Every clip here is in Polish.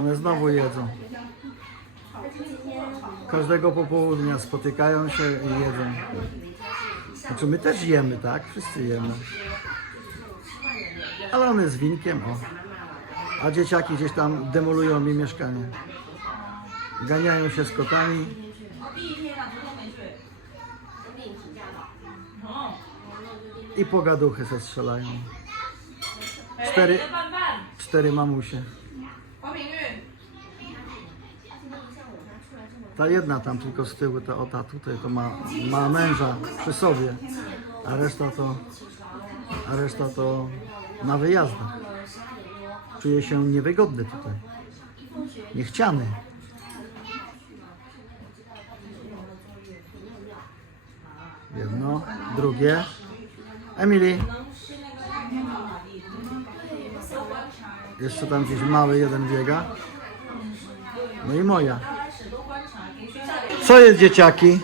One znowu jedzą. Każdego popołudnia spotykają się i jedzą. Znaczy my też jemy, tak? Wszyscy jemy. Ale one z winkiem, o. A dzieciaki gdzieś tam demolują mi mieszkanie. Ganiają się z kotami. I pogaduchy se strzelają. Cztery, cztery mamusie. Ta jedna tam tylko z tyłu, ta o ta tutaj to ma, ma męża przy sobie, a reszta to, a reszta to na wyjazdach. Czuje się niewygodny tutaj. Niechciany. Jedno, drugie. Emily. Jeszcze tam gdzieś mały jeden biega. No i moja. Co jest dzieciaki?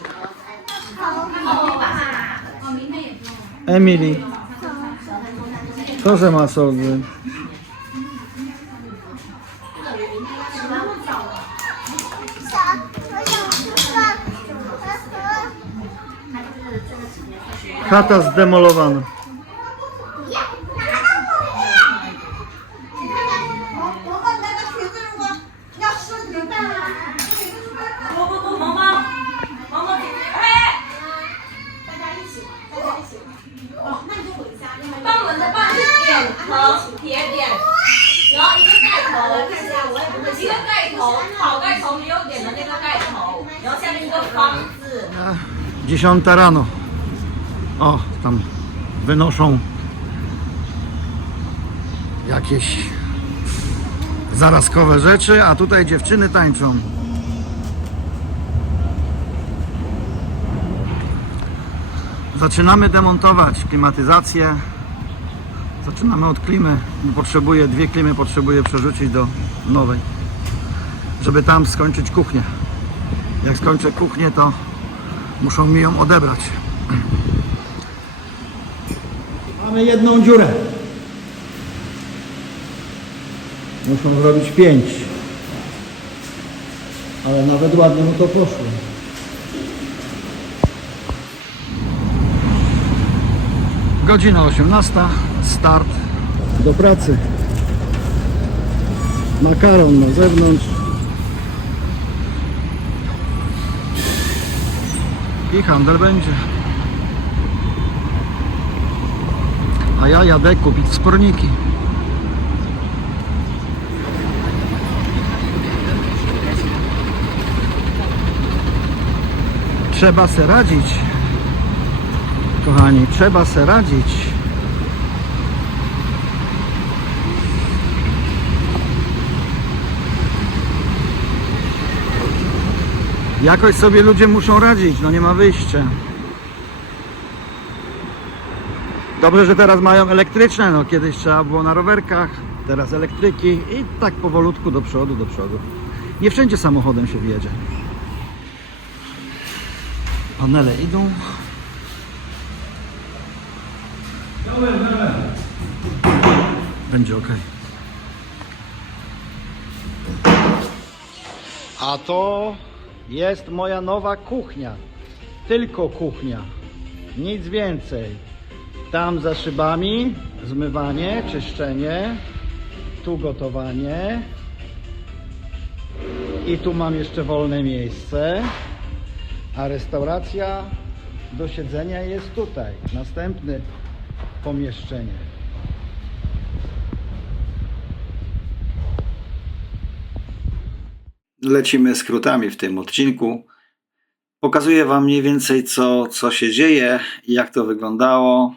Emily. Co że ma sobie? Chata zdemolowana. 10 rano. O, tam wynoszą jakieś zarazkowe rzeczy, a tutaj dziewczyny tańczą. Zaczynamy demontować klimatyzację. Zaczynamy od klimy. Potrzebuję, dwie klimy potrzebuję przerzucić do nowej, żeby tam skończyć kuchnię. Jak skończę kuchnię, to muszą mi ją odebrać. Mamy jedną dziurę. Muszą zrobić pięć. Ale nawet ładnie mu to poszło. Godzina 18, start do pracy. Makaron na zewnątrz. I handel będzie. A ja jadę kupić sporniki. Trzeba se radzić. Kochani, trzeba se radzić. Jakoś sobie ludzie muszą radzić, no nie ma wyjścia. Dobrze, że teraz mają elektryczne, no kiedyś trzeba było na rowerkach, teraz elektryki i tak powolutku do przodu, do przodu. Nie wszędzie samochodem się wjedzie. Panele idą. Będzie ok. A to jest moja nowa kuchnia. Tylko kuchnia. Nic więcej. Tam za szybami zmywanie, czyszczenie. Tu gotowanie. I tu mam jeszcze wolne miejsce. A restauracja do siedzenia jest tutaj. Następne pomieszczenie. Lecimy skrótami w tym odcinku. Pokazuję Wam mniej więcej, co, co się dzieje, jak to wyglądało,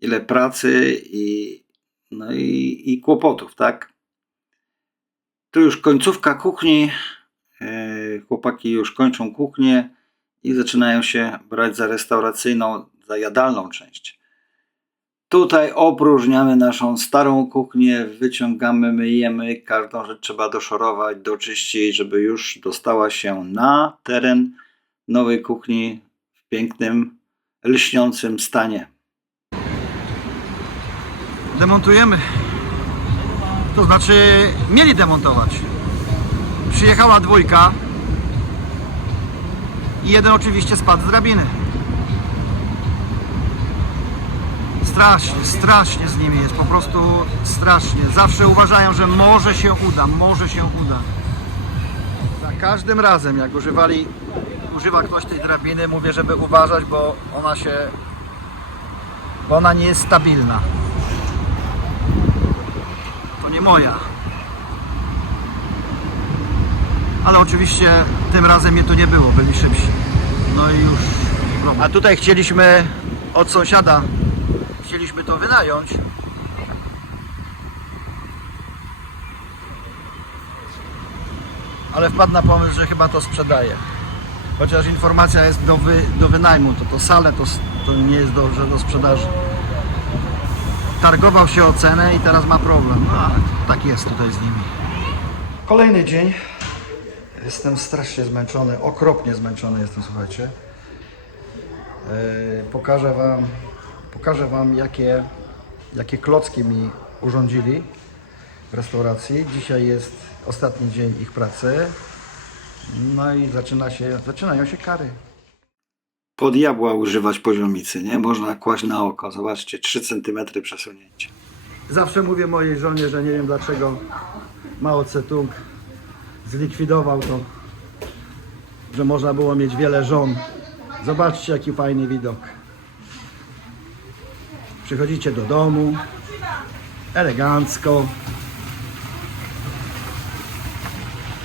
ile pracy i, no i, i kłopotów, tak? Tu już końcówka kuchni. e, Chłopaki już kończą kuchnię i zaczynają się brać za restauracyjną, za jadalną część. Tutaj opróżniamy naszą starą kuchnię, wyciągamy, myjemy, każdą rzecz trzeba doszorować, doczyścić, żeby już dostała się na teren nowej kuchni w pięknym, lśniącym stanie. Demontujemy. To znaczy, mieli demontować. Przyjechała dwójka i jeden oczywiście spadł z drabiny. Strasznie, strasznie z nimi jest, po prostu strasznie. Zawsze uważają, że może się uda, może się uda. Za każdym razem, jak używali, używa ktoś tej drabiny, mówię, żeby uważać, bo ona się, bo ona nie jest stabilna. To nie moja. Ale oczywiście tym razem mnie to nie było, byli szybsi. No i już. A tutaj chcieliśmy od sąsiada, chcieliśmy to wynająć. Ale wpadł na pomysł, że chyba to sprzedaje. Chociaż informacja jest do, wy, do wynajmu, to to salę to, to nie jest do, sprzedaży. Targował się o cenę i teraz ma problem. No, tak jest tutaj z nimi. Kolejny dzień. Jestem strasznie zmęczony, okropnie zmęczony jestem, słuchajcie. Yy, pokażę Wam, pokażę Wam jakie, jakie klocki mi urządzili w restauracji. Dzisiaj jest ostatni dzień ich pracy. No i zaczyna się, zaczynają się kary. Po diabła używać poziomicy, nie? Można kłaść na oko. Zobaczcie, 3 cm przesunięcia. Zawsze mówię mojej żonie, że nie wiem dlaczego Mao Tse-tung zlikwidował to, że można było mieć wiele żon. Zobaczcie jaki fajny widok. Przychodzicie do domu, elegancko,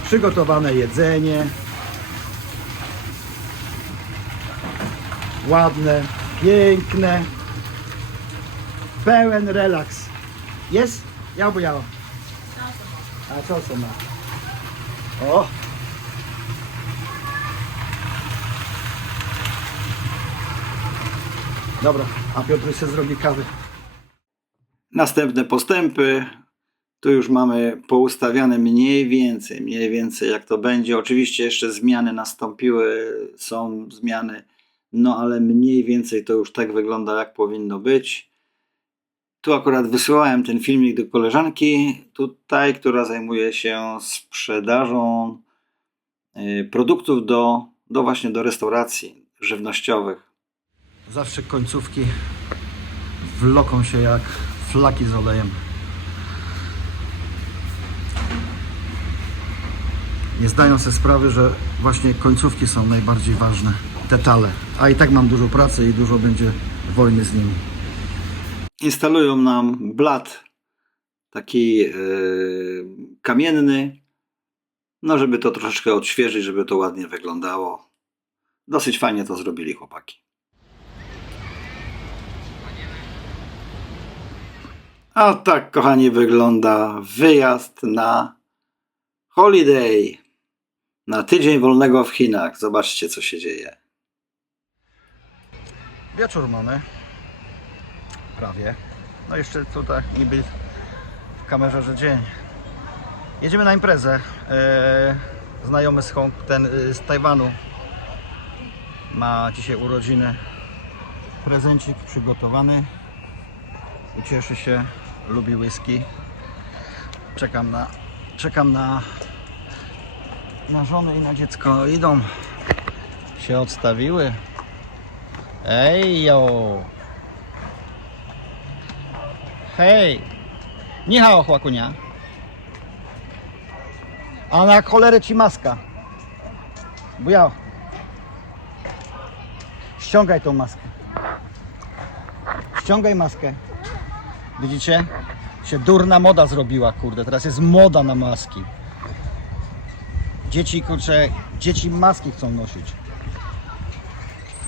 przygotowane jedzenie, ładne, piękne, pełen relaks. Jest? Ja bo ja. A co co ma? O! Dobra, a Piotr się zrobi kawy. Następne postępy. Tu już mamy poustawiane mniej więcej, mniej więcej jak to będzie. Oczywiście jeszcze zmiany nastąpiły, są zmiany, no ale mniej więcej to już tak wygląda, jak powinno być. Tu akurat wysyłałem ten filmik do koleżanki, tutaj, która zajmuje się sprzedażą y, produktów do, do właśnie do restauracji żywnościowych. Zawsze końcówki wloką się jak flaki z olejem. Nie zdają sobie sprawy, że właśnie końcówki są najbardziej ważne, detale. A i tak mam dużo pracy i dużo będzie wojny z nimi. instalują nam blat taki yy, kamienny, no żeby to troszeczkę odświeżyć, żeby to ładnie wyglądało. Dosyć fajnie to zrobili chłopaki. A tak, kochani, wygląda wyjazd na holiday, na tydzień wolnego w Chinach. Zobaczcie, co się dzieje. Wieczór mamy. Prawie. No jeszcze tutaj niby w kamerze, że dzień. Jedziemy na imprezę. Eee, znajomy z, Hong, ten, y, z Tajwanu ma dzisiaj urodziny. Prezencik przygotowany. Ucieszy się. Lubi whisky. Czekam na, czekam na, na żonę i na dziecko. Idą. Się odstawiły. Ej, yo. Hej. Nie hao, chłakunia. A na cholerę ci maska. Bujał. Ściągaj tą maskę. Ściągaj maskę. Widzicie? Się durna moda zrobiła, kurde. Teraz jest moda na maski. Dzieci, kurczę, dzieci maski chcą nosić.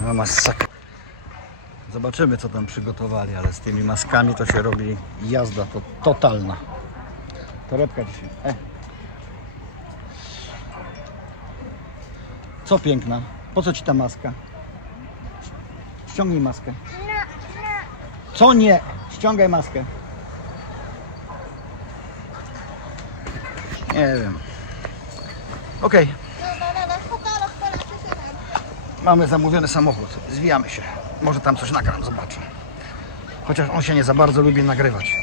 No masakra. Zobaczymy co tam przygotowali, ale z tymi maskami to się robi jazda to totalna. Torebka dzisiaj. E. Co piękna? Po co ci ta maska? Ściągnij maskę. Co nie? Ściągaj maskę. Nie wiem. Okej. Mamy zamówiony samochód. Zwijamy się. Może tam coś nagram, zobaczę. Chociaż on się nie za bardzo lubi nagrywać.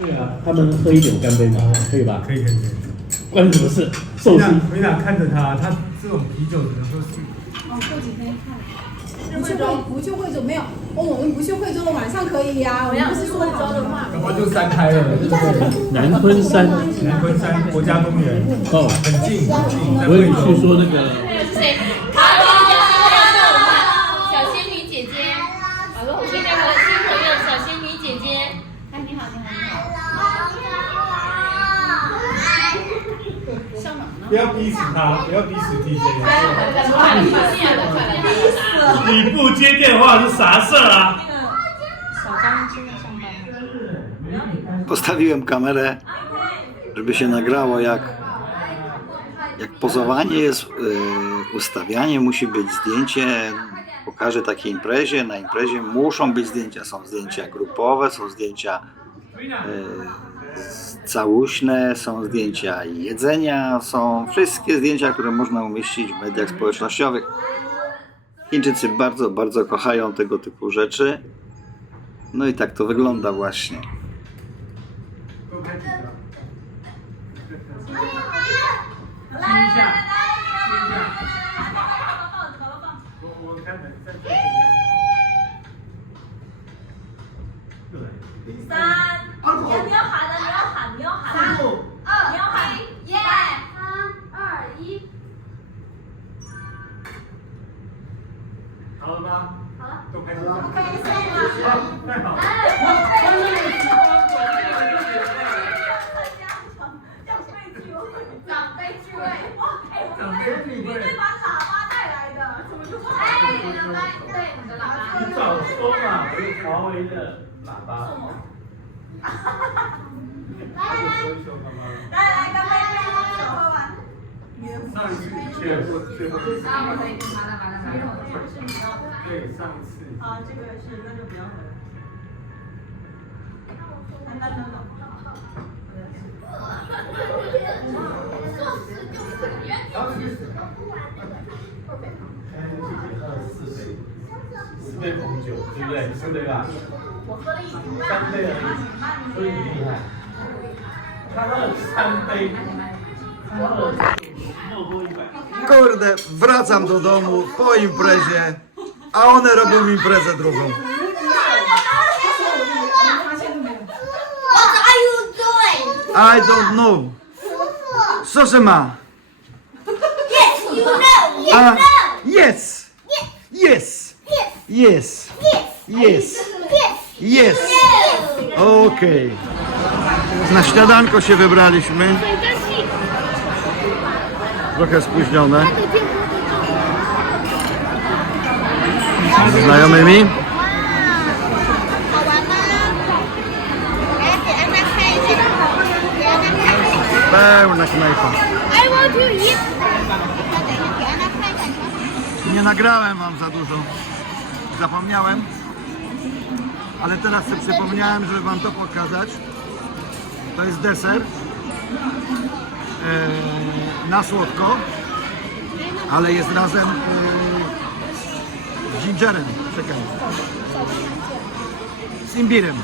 对啊，他们喝一点干杯吗？可以吧？可以可以可以。关你什么事？寿回司长回长看着他，他这种啤酒只能说是哦，过几天看。 不去惠不去惠州没有？哦，我们不去惠州了晚上可以呀、我们不是说好的话，然后就三开了。南昆山南昆山国家公园哦，很近很近，在我也去。说那个不要逼死他，不要逼死 DJ。快点，快点，快点，快点！你不接电话是啥事儿啊？小张现在上班吗？ Postawiłem kamerę, żeby się nagrało jak, jak pozowanie jest, e, ustawianie, musi być zdjęcie. Pokażę takiej imprezie. Na imprezie muszą być zdjęcia. Są zdjęcia grupowe, są zdjęcia e, całuśne, są zdjęcia jedzenia, są wszystkie zdjęcia, które można umieścić w mediach społecznościowych. Chińczycy bardzo, bardzo kochają tego typu rzeczy. No i tak to wygląda właśnie. 亲喊的，你要喊，你要喊。三，二，你要喊。耶！三二一，好了吗？好了。都开始了。可以先好，太好。长辈聚会。长辈聚会。把喇叭带来的，怎么就不哎，你的麦，对，你的喇叭。你早说嘛，我是华为的喇叭。来来，来来，赶快喝完红酒吧。上次借过，借过，那可以，完了完了完了。这个是你的，对，上次。啊，这个是，那就不要了。那等等。杯四杯，红酒，对不对？是这个。我喝了一瓶半。三杯而已，所以厉害。Kurde, wracam do domu po imprezie, a one robią imprezę drugą. What are you doing? I don't know. Co się ma? Yes, you know. You A, know. yes. Yes. Yes. Yes. Yes. Yes. Yes. Okej. Okay. Na śniadanko się wybraliśmy. Trochę spóźnione. Z znajomymi. Pełna knajpa. Nie nagrałem wam za dużo. Zapomniałem. Ale teraz sobie przypomniałem, żeby wam to pokazać. To jest deser. Eee, na słodko. Ale jest razem eee, z gingerem. Czekaj. Z imbirem.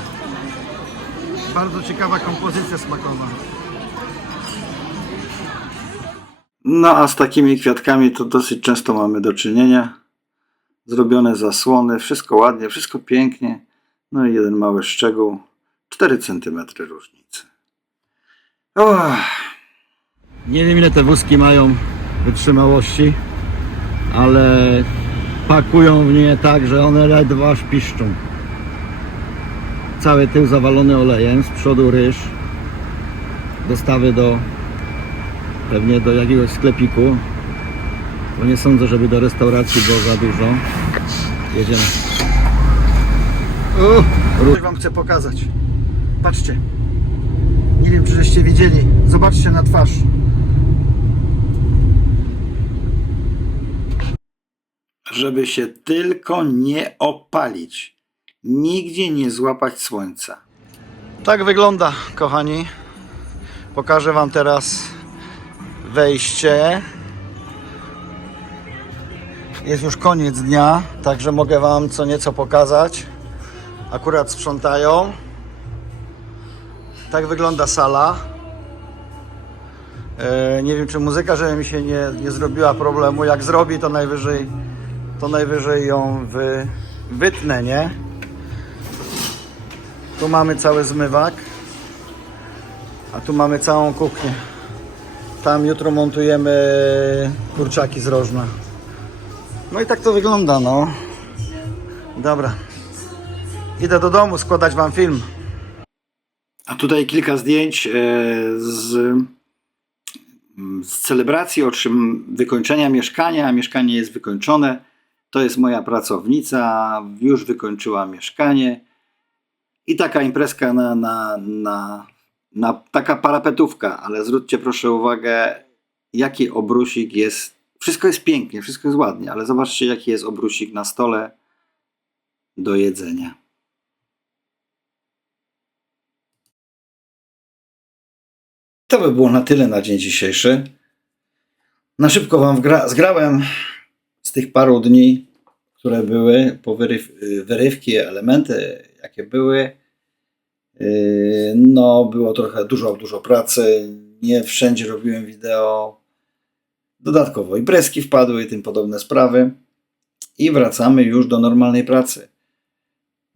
Bardzo ciekawa kompozycja smakowa. No a z takimi kwiatkami to dosyć często mamy do czynienia. Zrobione zasłony, wszystko ładnie, wszystko pięknie. No i jeden mały szczegół, 4 cm różnicy. Nie wiem ile te wózki mają wytrzymałości, ale pakują w nie tak, że one ledwo aż piszczą. Cały tył zawalony olejem, z przodu ryż, dostawy do pewnie do jakiegoś sklepiku, bo nie sądzę, żeby do restauracji było za dużo. Jedziemy. Coś wam chcę pokazać. Patrzcie. Nie wiem, czy żeście widzieli. Zobaczcie na twarz. Żeby się tylko nie opalić, nigdzie nie złapać słońca. Tak wygląda, kochani. Pokażę Wam teraz wejście. Jest już koniec dnia, także mogę Wam co nieco pokazać. Akurat sprzątają. Tak wygląda sala. E, nie wiem, czy muzyka, żeby mi się nie, nie zrobiła problemu. Jak zrobi, to najwyżej, to najwyżej ją wy, wytnę, nie? Tu mamy cały zmywak, a tu mamy całą kuchnię. Tam jutro montujemy kurczaki z rożna. No i tak to wygląda, no. Dobra. Idę do domu składać wam film. A tutaj kilka zdjęć e, z, z celebracji, o czym wykończenia mieszkania. Mieszkanie jest wykończone. To jest moja pracownica, już wykończyła mieszkanie. I taka imprezka na, na, na, na taka parapetówka, ale zwróćcie proszę uwagę, jaki obrusik jest. Wszystko jest pięknie, wszystko jest ładnie, ale zobaczcie, jaki jest obrusik na stole do jedzenia. To by było na tyle na dzień dzisiejszy. Na szybko Wam zgrałem z tych paru dni, które były, po wyryw- wyrywki, elementy, jakie były. Yy, No, było trochę dużo, dużo pracy. Nie wszędzie robiłem wideo. Dodatkowo imprezki wpadły i tym podobne sprawy. I wracamy już do normalnej pracy.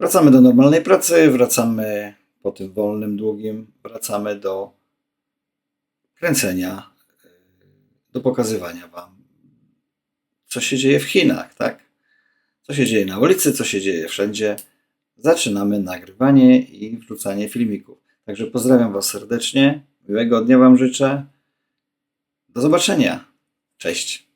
Wracamy do normalnej pracy, wracamy po tym wolnym, długim, wracamy do kręcenia, y, do pokazywania Wam, co się dzieje w Chinach, tak? Co się dzieje na ulicy, co się dzieje wszędzie. Zaczynamy nagrywanie i wrzucanie filmików. Także pozdrawiam Was serdecznie, miłego dnia Wam życzę. Do zobaczenia. Cześć.